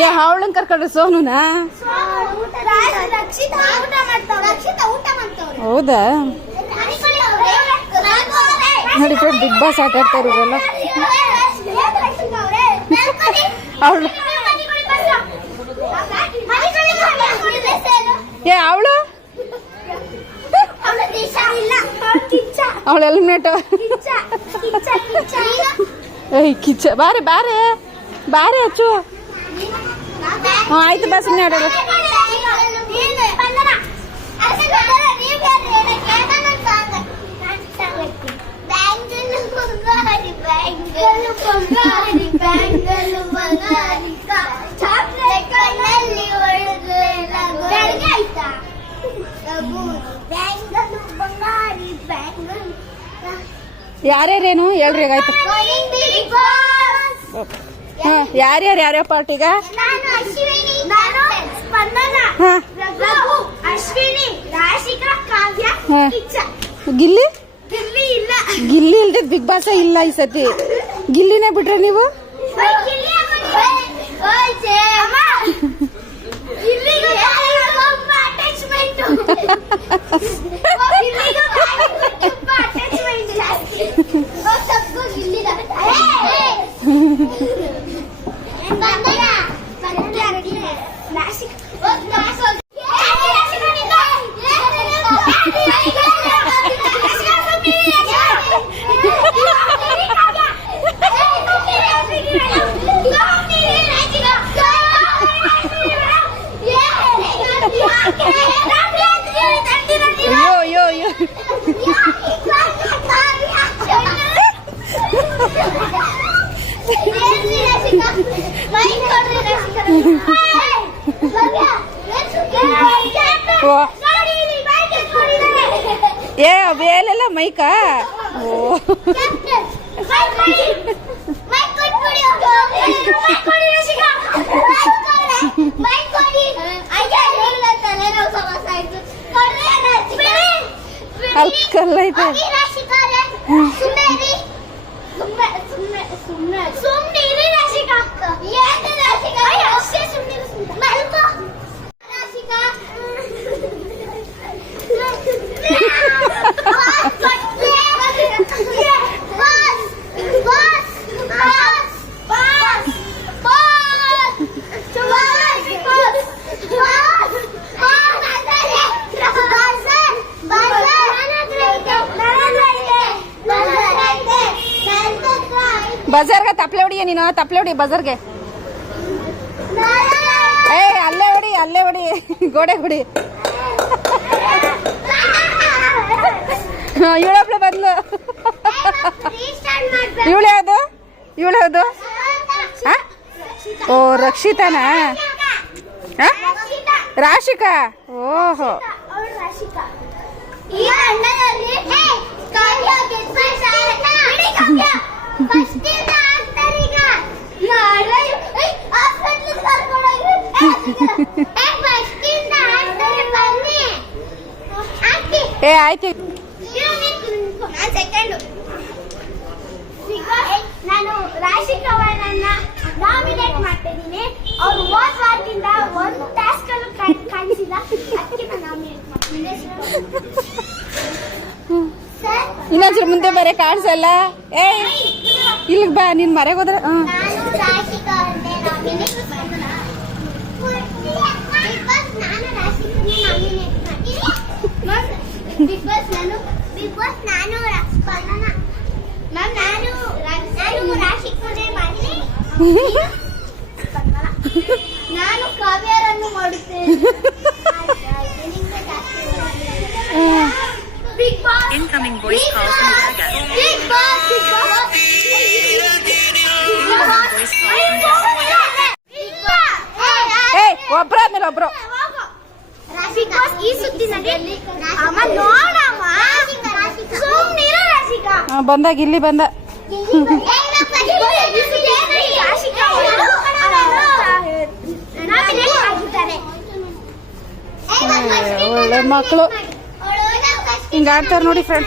ಏ ಅವಳನ್ ಕರ್ಕೊಂಡ್ರೆ ಸೋನುನಾ? ಹೌದಾ? ನೋಡಿ ಫ್ರೆಂಡ್ ಬಿಗ್ ಬಾಸ್ ಆಟ ಆಡ್ತಾ ಇರೋಲ್ಲ ಅವಳು. ಏ ಅವಳು? ಅವಳು ಎಲಿಮಿನೇಟ್ ಏಯ್ ಕಿಚ್ಚ. ಬಾರೆ ಬಾರೆ. ಬಾರೆ ಹಚ್ಚು. ಆಯ್ತು ಬಾ ಸುಮ್ಮನೆ ಆಡೋದು ಬಂಗಾರಿ ಬ್ಯಾಂಗಲ್ ಯಾರ್ಯಾರೇನು ಹೇಳ್ರಿ ಈಗ ಆಯ್ತು ಹಾಂ ಯಾರ್ಯಾರು ಯಾರ್ಯಾವ ಪಾರ್ಟಿಗ. ಗಿಲ್ಲಿ? ಗಿಲ್ಲಿ ಇಲ್ದೆ ಬಿಗ್ ಬಾಸ ಇಲ್ಲ ಈ ಸತಿ. ಗಿಲ್ಲಿನೇ ಬಿಟ್ರೆ ನೀವು? Main korang rasa. ಅಯ್ಯೋ ಅಯ್ಯೋ ಅಯ್ಯೋ ಓ. ಏ ಅವೇಲೆಲ್ಲ ಮೈಕಾ ಓ ಅಲ್ಲಿ ಬಜಾರ್ಗೆ ತಪ್ಲೆ ಹೊಡಿಯ ನೀನು? ತಪ್ಲೆ ಹೊಡಿ ಬಜಾರ್ಗೆ. ಏ, ಅಲ್ಲೇ ಹೊಡಿ ಅಲ್ಲೇ ಹೊಡಿ. ಗೋಡೆ ಹೊಡಿ. ಇವಳೊಬ್ಳು ಬದ್ಲು. ಇವಳು ಯಾವುದು? ಇವಳು ಯಾವುದು? ಓ, ರಕ್ಷಿತಾನಾ? ರಾಶಿಕಾ? ಓಹೋ. ಏ ಫಸ್ಟ್ ಇಂದ ಬನ್ನಿ ಆಗ್ತಿ ಏ ಆಯ್ತು ನಾನು ಸೆಕೆಂಡು ನಾನು ರಾಶಿಕ್ ಅವರನ್ನ ನಾಮಿನೇಟ್ ಮಾಡ್ತಿದ್ದೀನಿ. ಅವ್ರು ಹೋದ್ ವಾರದಿಂದ ಒಂದು ಟಾಸ್ಕ್ ಅಲ್ಲೂ ಕಾಣಿಸಿಲ್ಲ. ಅದಕ್ಕೆ ನಾನು ನಾಮಿನೇಟ್ ಮಾಡ್ತೀನಿ ಸರ್ ಇನ್ನೊಂಚೂರು ಮುಂದೆ ಬರೇ ಕಾಣಿಸಲ್ಲ? ಏ ಇಲ್ಲಿ ಬಾ ನೀನು ಮರೆಗೋದ್ರೆ ಹ್ಞೂ ನಾನು ರಾಶಿಕ ಅವರನ್ನೇ ನಾಮಿನೇಟ್ ಮಾಡೋಣ ಬಿಗ್ ಬಾಸ್ ನಾನು ರಾಶಿಕನೇ ನಾಮಿನೇಟ್ ಮಾಡ್ತೀನಿ ಬಿಗ್ ಬಾಸ್ ನಾನು ಬಿಗ್ ಬಾಸ್ ನಾನು ಸ್ಪಂದನ. ಮ್ಯಾಮ್ ನಾನು ನಾನು ಸ್ಪಂದನ. ನಾನು ಕಾವ್ಯರನ್ನು ಮಾಡುತ್ತೇನೆ. Bigg Boss from Gaga. Bigg Boss Bigg Boss Bigg Boss ಈ ಸುದ್ದಿನಲ್ಲಿ ಅಮ್ಮ ನೋಡಮ್ಮ. ಸುಮ್ಮನಿರು ರಾಶಿಕಾ. ಹಾ, ಬಂದಾಗ ಇಲ್ಲಿ ಬಂದ. ರಾಶಿಕಾ ಒಳ್ಳೆ ಮಕ್ಕಳು. ಹಿಂಗ್ ಆಡ್ತಾರ ನೋಡಿ friend.